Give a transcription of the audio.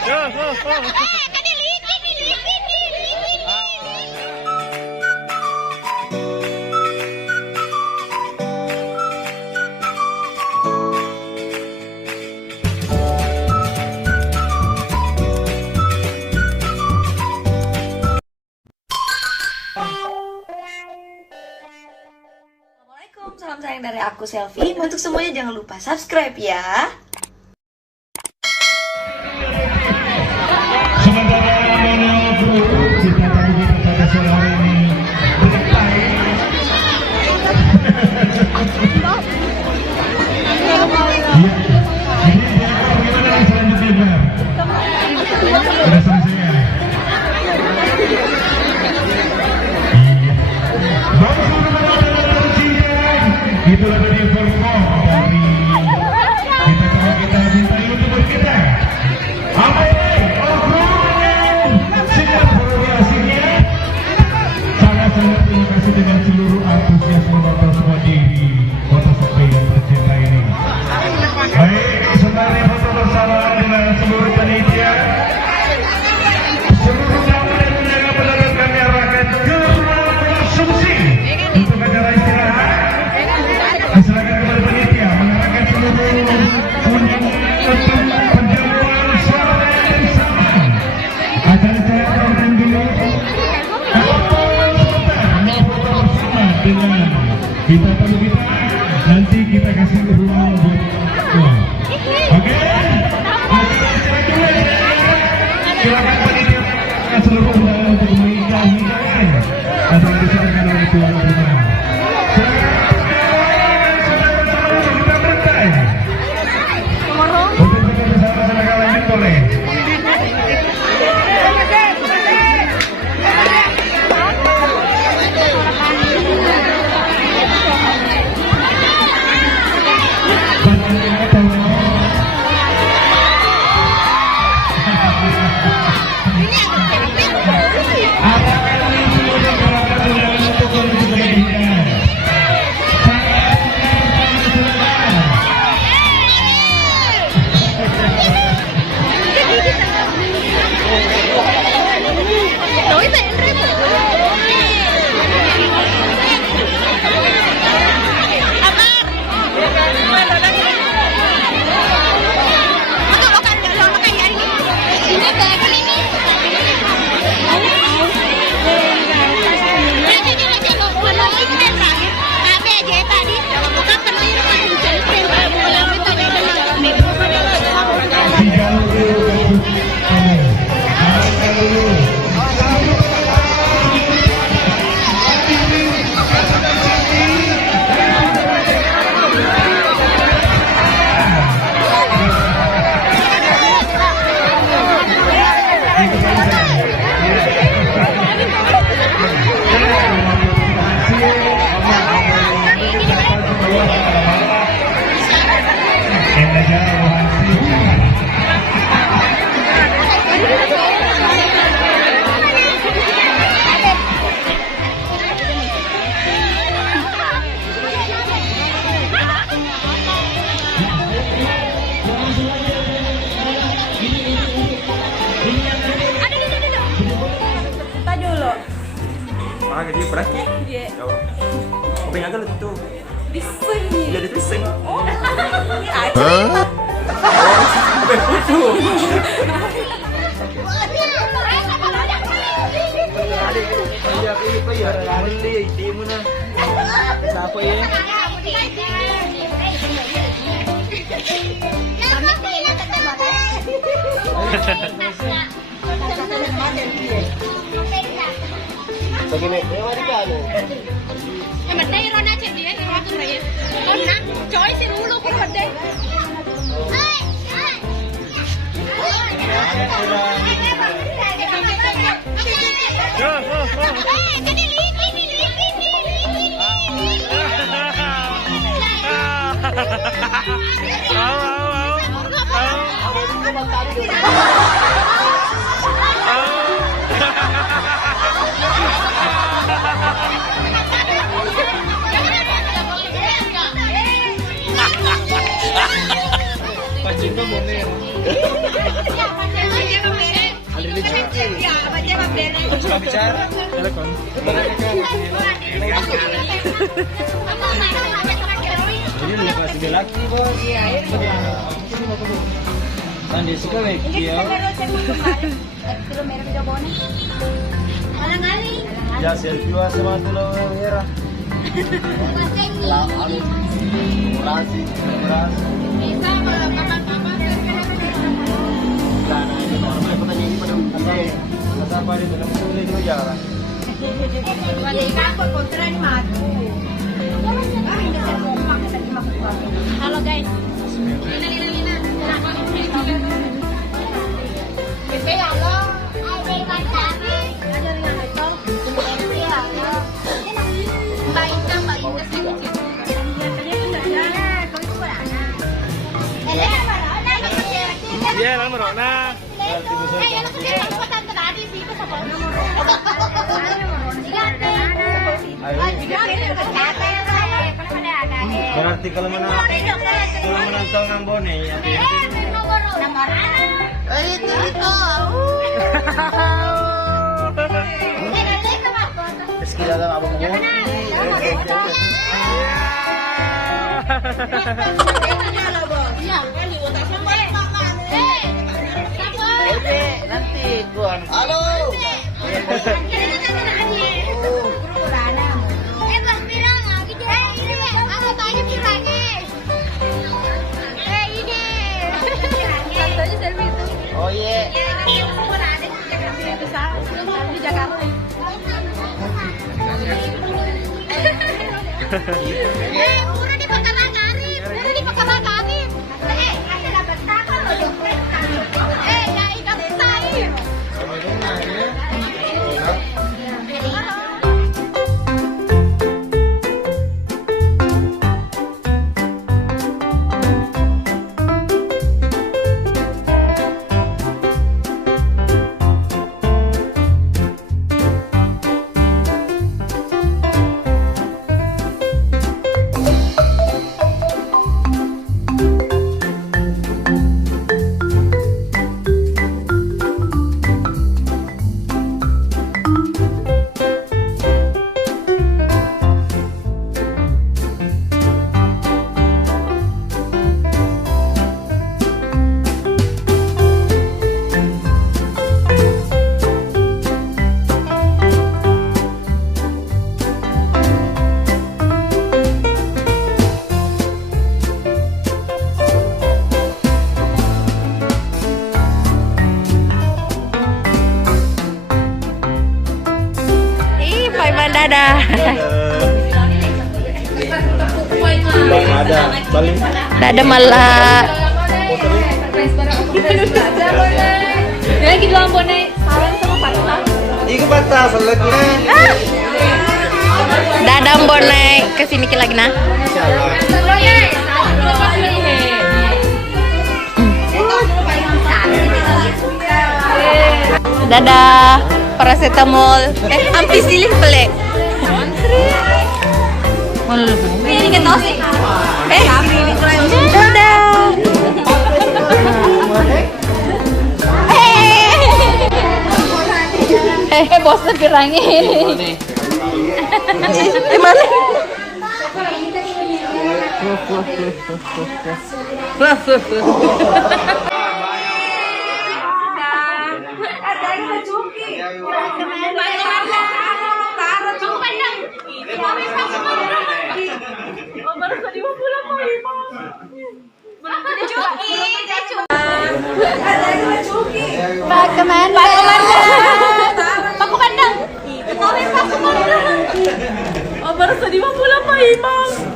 Assalamualaikum, salam sayang dari aku Selfie. Untuk semuanya jangan lupa subscribe ya. Itulah tadi perform dari kita minta YouTuber kita. Asingnya sangat-sangat terima kasih dengan seluruh antusiasme nonton semua di Fotosofi yang tercinta ini. Baik, sembari foto bersama dengan seluruh panitia, seluruh tamu dan penjaga pedagang kami arahkan ke ruang konsumsi untuk acara istirahat. Silakan kepada panitia mengarahkan seluruh undangan untuk penjamuan sore bersama. Acara saya akan dulu. Dengan kita perlu kita nanti kita kasih ruang buat oke? Silakan panitia seluruh undangan untuk menikah hidangan atau yang disediakan oleh tuan rumah. Kita bertai untuk kita bersama-sama lanjut boleh. Jadi berarti apa yang agak itu Bising. jadi bising. Oh. Bagaimana? Mà đây nó chuyện gì đấy, nó từ này con nắng chói xin uống luôn con vật đây. Pancing ka muna yun. bicara. Telepon. Jadi udah kasih dia laki bos. Tadi suka ya. Ya selfie sama tuh merah. Operasi. Halo guys. Iya, lama Rona. Berarti kalau menonton nang bone ya. Itu. Sekitar apa mau? Nanti gua. Halo. Oh iya. Di Jakarta. Udah di Pekalagarit. Ada dapat takal loh. Nggak ikan sayur. Dadah. Ada balik. Dadah malah. Lagi dua bonai salam sama patah. Iku patah seleknya. Dadah bonek kesini lagi nah. Dadah paracetamol. Ampicillin pele. Ini kita sih. Dadah. Bos pirangin. Mana? Pak Kemana? Paku Pandang. Oh, baru 50 Pak Imam.